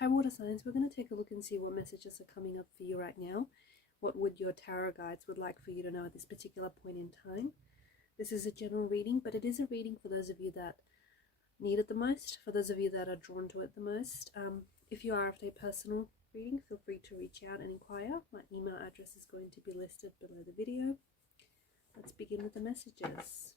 Hi water signs, we're going to take a look and see what messages are coming up for you right now. What would your tarot guides would like for you to know at this particular point in time. This is a general reading, but it is a reading for those of you that need it the most, for those of you that are drawn to it the most. If you are after a personal reading, feel free to reach out and inquire. My email address is going to be listed below the video. Let's begin with the messages.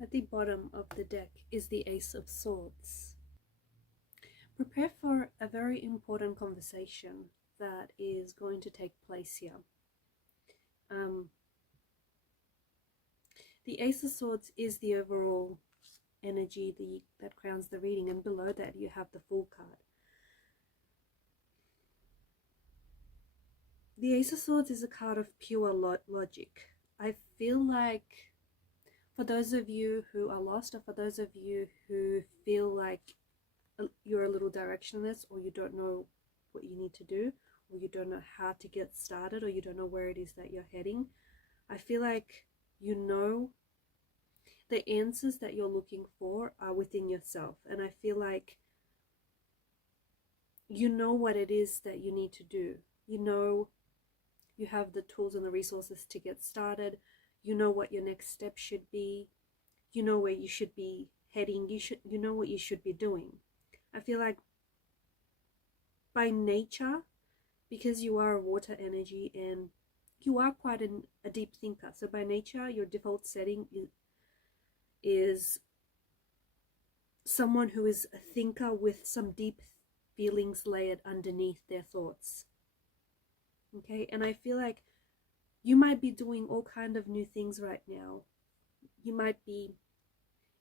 At the bottom of the deck is the Ace of Swords. Prepare for a very important conversation that is going to take place here. The Ace of Swords is the overall energy that crowns the reading, and below that you have the Fool card. The Ace of Swords is a card of pure logic. I feel like for those of you who are lost, or for those of you who feel like you're a little directionless, or you don't know what you need to do, or you don't know how to get started, or you don't know where it is that you're heading, I feel like you know the answers that you're looking for are within yourself. And I feel like you know what it is that you need to do. You know you have the tools and the resources to get started. You know what your next step should be. You know where you should be heading. You know what you should be doing. I feel like by nature, because you are a water energy and you are quite a deep thinker, so by nature your default setting is someone who is a thinker with some deep feelings layered underneath their thoughts. Okay, and I feel like you might be doing all kind of new things right now. You might be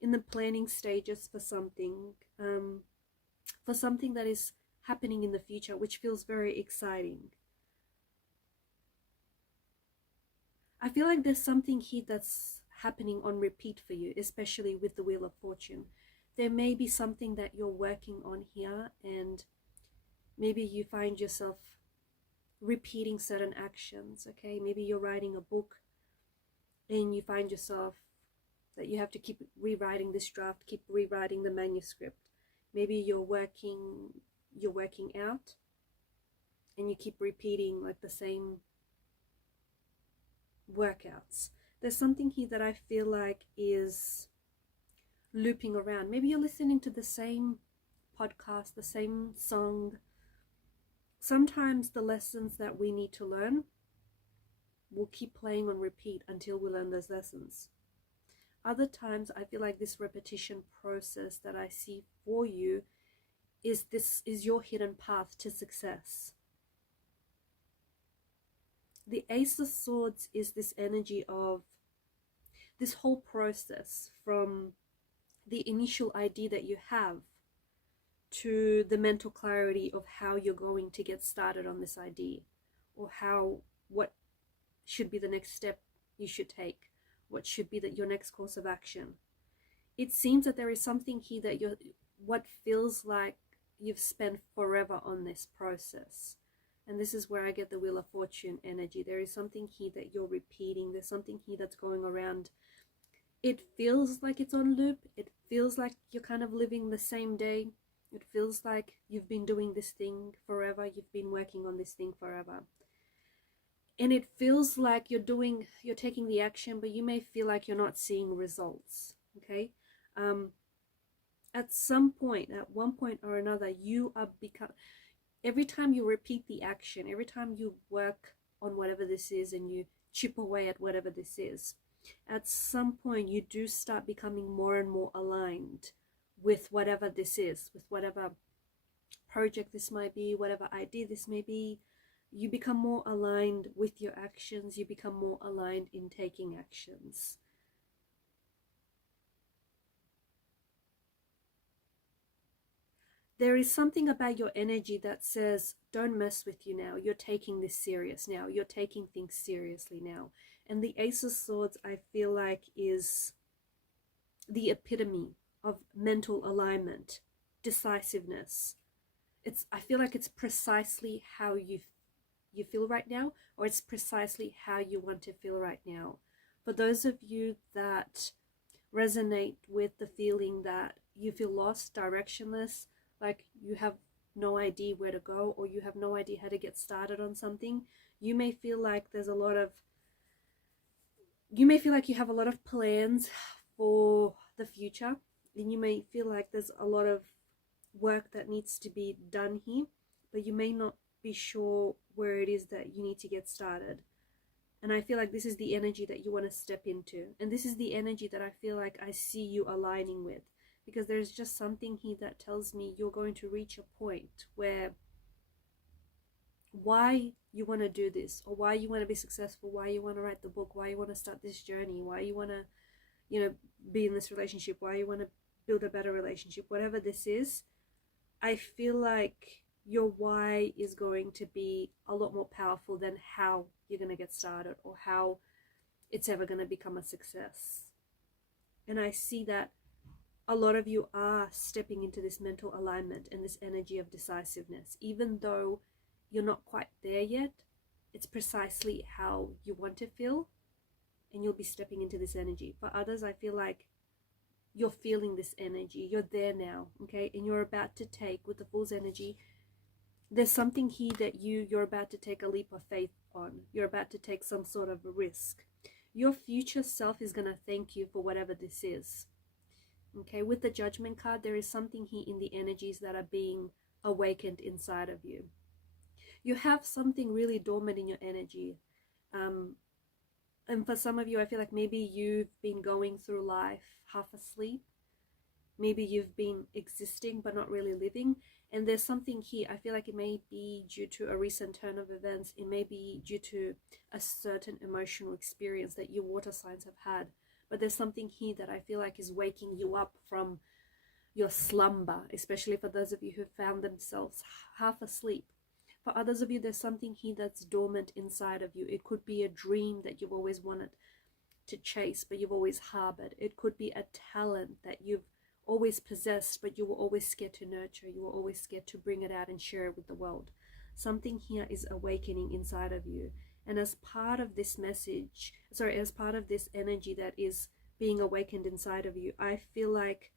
in the planning stages for something that is happening in the future, which feels very exciting. I feel like there's something here that's happening on repeat for you, especially with the Wheel of Fortune. There may be something that you're working on here, and maybe you find yourself repeating certain actions. Okay, maybe you're writing a book and you find yourself that you have to keep rewriting this draft, keep rewriting the manuscript. Maybe you're working out and you keep repeating like the same workouts. There's something here that I feel like is looping around. Maybe you're listening to the same podcast, the same song. Sometimes the lessons that we need to learn will keep playing on repeat until we learn those lessons. Other times I feel like this repetition process that I see for you is your hidden path to success. The Ace of Swords is this energy of this whole process, from the initial idea that you have to the mental clarity of how you're going to get started on this idea, or what should be the next step you should take, what should be your next course of action. It seems that there is something here that what feels like you've spent forever on this process. And this is where I get the Wheel of Fortune energy. There is something here that you're repeating. There's something here that's going around. It feels like it's on loop. It feels like you're kind of living the same day. It feels like you've been doing this thing forever. You've been working on this thing forever. And it feels like you're taking the action, but you may feel like you're not seeing results. Okay? at some point, at one point or another, you are every time you repeat the action, every time you work on whatever this is and you chip away at whatever this is, at some point you do start becoming more and more aligned with whatever this is, with whatever project this might be, whatever idea this may be. You become more aligned with your actions, you become more aligned in taking actions. There is something about your energy that says, don't mess with you now. You're taking this serious now. You're taking things seriously now. And the Ace of Swords, I feel like, is the epitome of mental alignment, decisiveness. I feel like it's precisely how you feel right now, or it's precisely how you want to feel right now. For those of you that resonate with the feeling that you feel lost, directionless, like you have no idea where to go, or you have no idea how to get started on something, you may feel like you have a lot of plans for the future, and you may feel like there's a lot of work that needs to be done here, but you may not be sure where it is that you need to get started. And I feel like this is the energy that you want to step into, and this is the energy that I feel like I see you aligning with, because there's just something here that tells me you're going to reach a point where why you want to do this, or why you want to be successful, why you want to write the book, why you want to start this journey, why you want to, be in this relationship, why you want to build a better relationship, whatever this is, I feel like your why is going to be a lot more powerful than how you're going to get started or how it's ever going to become a success. And I see that a lot of you are stepping into this mental alignment and this energy of decisiveness. Even though you're not quite there yet, it's precisely how you want to feel, and you'll be stepping into this energy. For others, I feel like you're feeling this energy. You're there now, okay? And you're about to take, with the Fool's energy, there's something here that you're about to take a leap of faith on. You're about to take some sort of a risk. Your future self is going to thank you for whatever this is. Okay, with the Judgment card, there is something here in the energies that are being awakened inside of you. You have something really dormant in your energy. And for some of you, I feel like maybe you've been going through life half asleep. Maybe you've been existing but not really living. And there's something here. I feel like it may be due to a recent turn of events. It may be due to a certain emotional experience that your water signs have had. But there's something here that I feel like is waking you up from your slumber, especially for those of you who found themselves half asleep. For others of you, there's something here that's dormant inside of you. It could be a dream that you've always wanted to chase, but you've always harbored. It could be a talent that you've always possessed, but you were always scared to nurture. You were always scared to bring it out and share it with the world. Something here is awakening inside of you. And as part of this message, as part of this energy that is being awakened inside of you, I feel like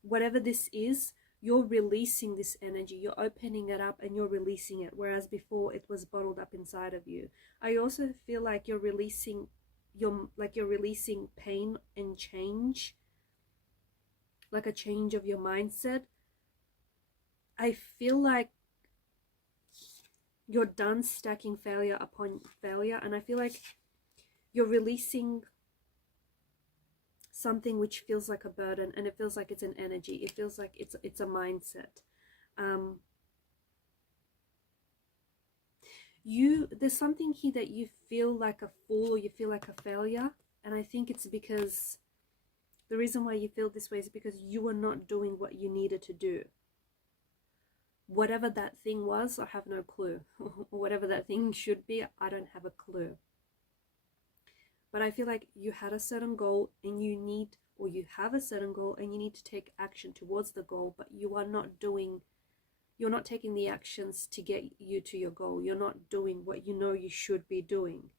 whatever this is, you're releasing this energy. You're opening it up and you're releasing it, whereas before it was bottled up inside of you. I also feel like you're releasing pain and change, like a change of your mindset. I feel like you're done stacking failure upon failure, and I feel like you're releasing something which feels like a burden, and it feels like it's an energy. It feels like it's a mindset. There's something here that you feel like a fool, or you feel like a failure, and I think it's because the reason why you feel this way is because you are not doing what you needed to do. Whatever that thing was, I have no clue. Whatever that thing should be, I don't have a clue. But I feel like you had a certain goal and you have a certain goal and you need to take action towards the goal, but you're not taking the actions to get you to your goal. You're not doing what you know you should be doing.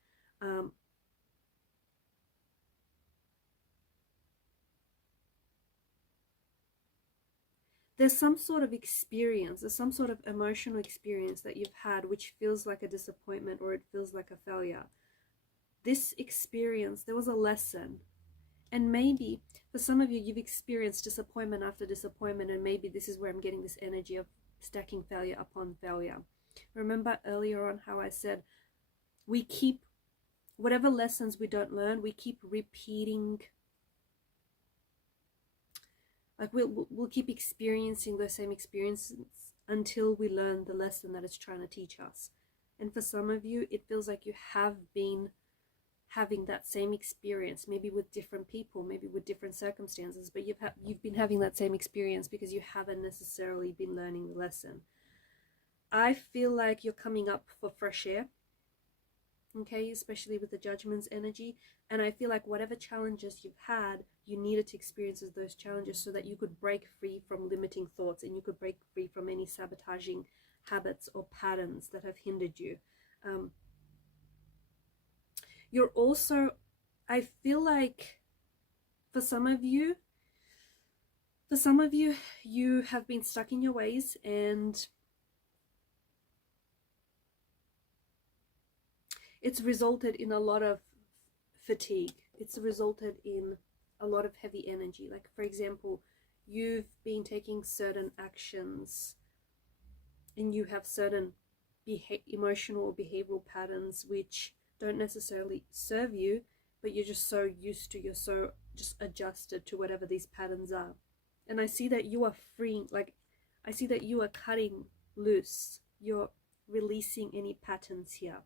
There's some sort of experience, there's some sort of emotional experience that you've had which feels like a disappointment, or it feels like a failure. This experience, there was a lesson, And maybe for some of you, you've experienced disappointment after disappointment, and maybe this is where I'm getting this energy of stacking failure upon failure. Remember earlier on how I said we keep, whatever lessons we don't learn, we keep repeating. Like we'll keep experiencing those same experiences until we learn the lesson that it's trying to teach us. And for some of you, it feels like you have been having that same experience, maybe with different people, maybe with different circumstances, but you've been having that same experience because you haven't necessarily been learning the lesson. I feel like you're coming up for fresh air, okay, especially with the Judgment's energy. And I feel like whatever challenges you've had, you needed to experience those challenges so that you could break free from limiting thoughts, and you could break free from any sabotaging habits or patterns that have hindered you. You're also, I feel like for some of you, you have been stuck in your ways, and it's resulted in a lot of fatigue. It's resulted in a lot of heavy energy. Like, for example, you've been taking certain actions and you have certain emotional or behavioral patterns which don't necessarily serve you, but you're just so used to, you're so just adjusted to whatever these patterns are. And I see that you are freeing, like, I see that you are cutting loose. You're releasing any patterns here.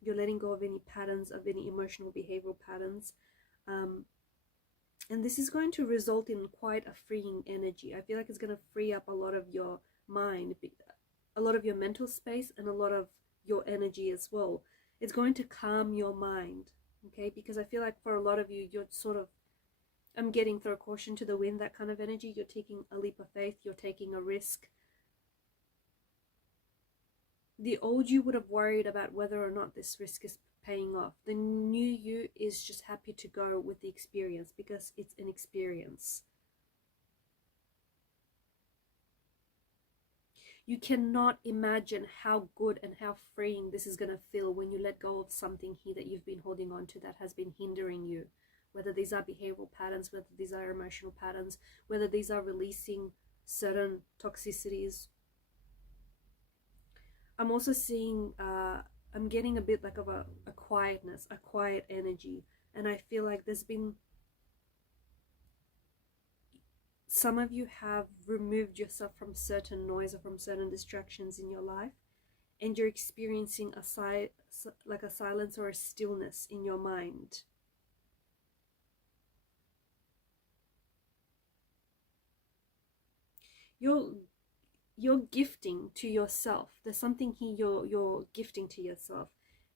You're letting go of any patterns, of any emotional behavioral patterns. And this is going to result in quite a freeing energy. I feel like it's going to free up a lot of your mind, a lot of your mental space, and a lot of your energy as well. It's going to calm your mind, okay? Because I feel like for a lot of you, you're sort of, I'm getting throw caution to the wind, that kind of energy. You're taking a leap of faith. You're taking a risk. The old you would have worried about whether or not this risk is paying off. The new you is just happy to go with the experience because it's an experience. You cannot imagine how good and how freeing this is going to feel when you let go of something here that you've been holding on to that has been hindering you. Whether these are behavioral patterns, whether these are emotional patterns, whether these are releasing certain toxicities. I'm also seeing, I'm getting a bit like of a quietness, a quiet energy. And I feel like there's been, some of you have removed yourself from certain noise or from certain distractions in your life. And you're experiencing like a silence or a stillness in your mind. You're gifting to yourself. There's something here you're gifting to yourself,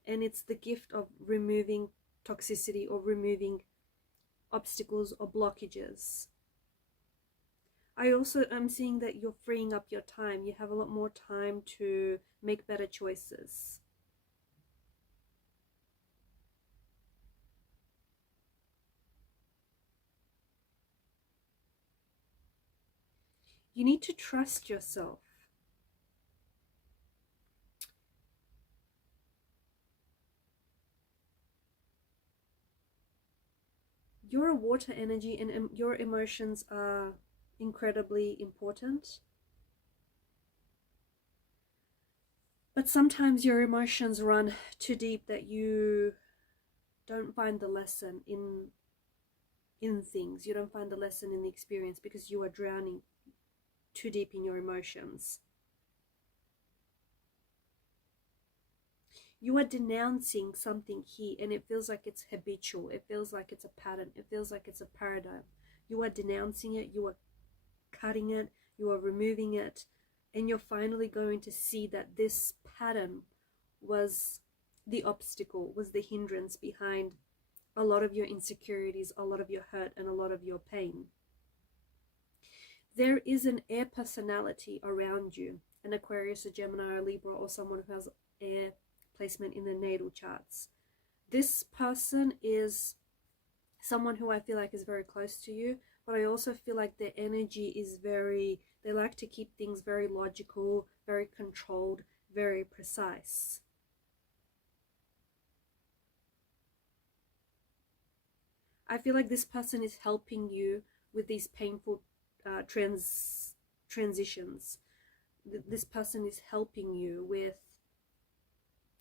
and it's the gift of removing toxicity or removing obstacles or blockages. I also am seeing that you're freeing up your time. You have a lot more time to make better choices. You need to trust yourself. You're a water energy, and your emotions are incredibly important. But sometimes your emotions run too deep that you don't find the lesson in things. You don't find the lesson in the experience because you are drowning too deep in your emotions. You are denouncing something here, and it feels like it's habitual. It feels like it's a pattern. It feels like it's a paradigm. You are denouncing it. You are cutting it. You are removing it. And you're finally going to see that this pattern was the obstacle, was the hindrance behind a lot of your insecurities, a lot of your hurt, and a lot of your pain. There is an air personality around you, an Aquarius, a Gemini, a Libra, or someone who has air placement in the natal charts. This person is someone who I feel like is very close to you, but I also feel like their energy is very, they like to keep things very logical, very controlled, very precise. I feel like this person is helping you with these painful transitions. This person is helping you with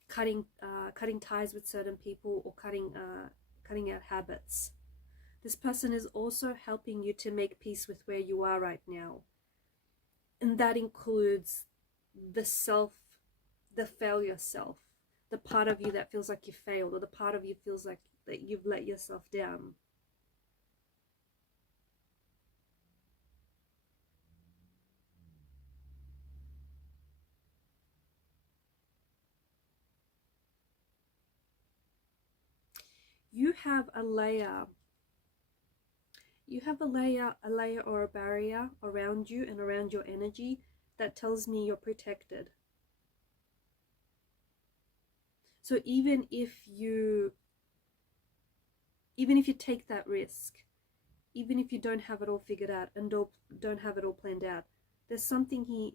cutting ties with certain people, or cutting out habits. This person is also helping you to make peace with where you are right now. And that includes the failure self, the part of you that feels like you failed, or the part of you feels like that you've let yourself down. You have a layer or a barrier around you and around your energy that tells me you're protected. So even if you take that risk, even if you don't have it all figured out and don't have it all planned out, there's something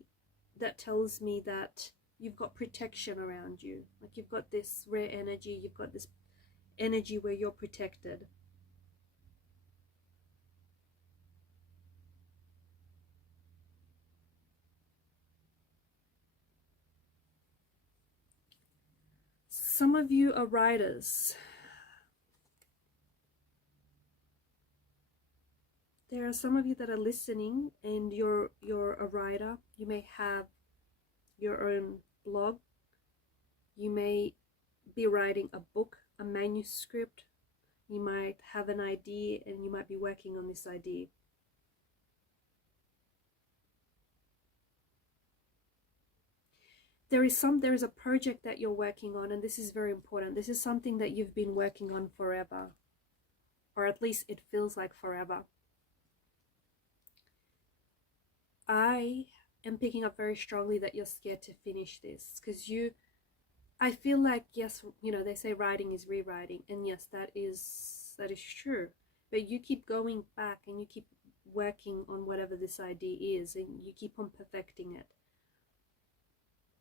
that tells me that you've got protection around you. Like you've got this rare energy, you've got this energy where you're protected. Some of you are writers. There are some of you that are listening and you're a writer. You may have your own blog. You may be writing a book, a manuscript. You might have an idea and you might be working on this idea. There is a project that you're working on, and this is very important. This is something that you've been working on forever, or at least it feels like forever. I am picking up very strongly that you're scared to finish this, because I feel like, yes, you know, they say writing is rewriting, and yes, that is true. But you keep going back and you keep working on whatever this idea is, and you keep on perfecting it.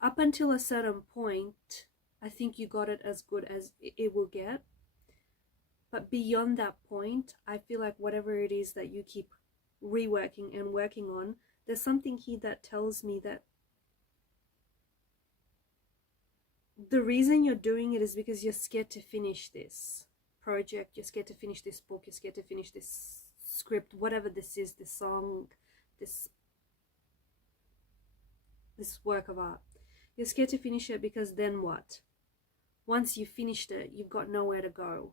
Up until a certain point, I think you got it as good as it will get. But beyond that point, I feel like whatever it is that you keep reworking and working on, there's something here that tells me that the reason you're doing it is because you're scared to finish this project, you're scared to finish this book, you're scared to finish this script, whatever this is, this song, this work of art. You're scared to finish it because then what? Once you've finished it, you've got nowhere to go,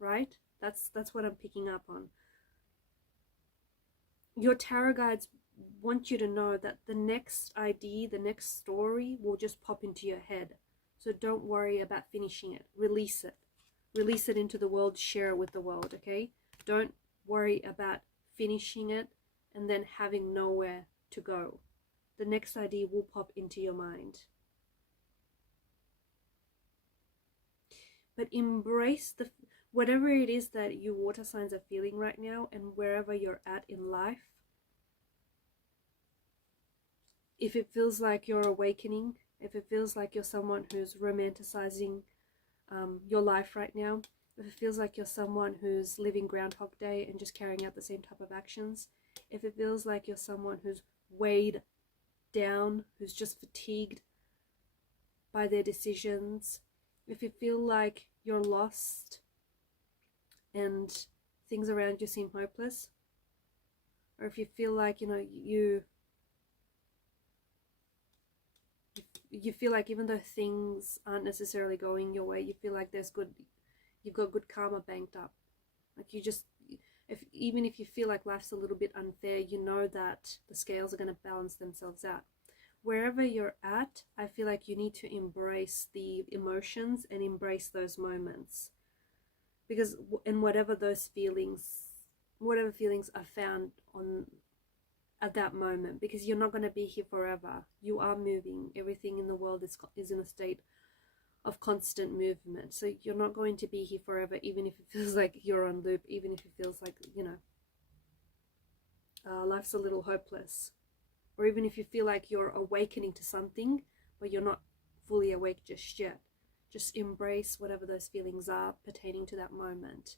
right? That's what I'm picking up on. Your tarot guides want you to know that the next idea, the next story will just pop into your head. So don't worry about finishing it. Release it. Release it into the world. Share it with the world, okay? Don't worry about finishing it and then having nowhere to go. The next idea will pop into your mind. But embrace whatever it is that you water signs are feeling right now, and wherever you're at in life. If it feels like you're awakening, if it feels like you're someone who's romanticizing your life right now, if it feels like you're someone who's living Groundhog Day and just carrying out the same type of actions, if it feels like you're someone who's weighed down, who's just fatigued by their decisions, if you feel like you're lost and things around you seem hopeless, or if you feel like, you know, you feel like even though things aren't necessarily going your way, you feel like you've got good karma banked up. Like even if you feel like life's a little bit unfair, you know that the scales are going to balance themselves out. Wherever you're at, I feel like you need to embrace the emotions and embrace those moments. Because in whatever feelings are found at that moment, because you're not going to be here forever. You are moving. Everything in the world is in a state of constant movement. So you're not going to be here forever, even if it feels like you're on loop, even if it feels like, you know, life's a little hopeless. Or even if you feel like you're awakening to something, but you're not fully awake just yet. Just embrace whatever those feelings are pertaining to that moment.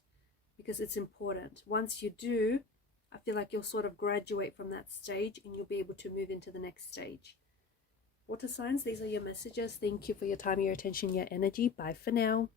because it's important. Once you do, I feel like you'll sort of graduate from that stage and you'll be able to move into the next stage. Water signs, these are your messages. Thank you for your time, your attention, your energy. Bye for now.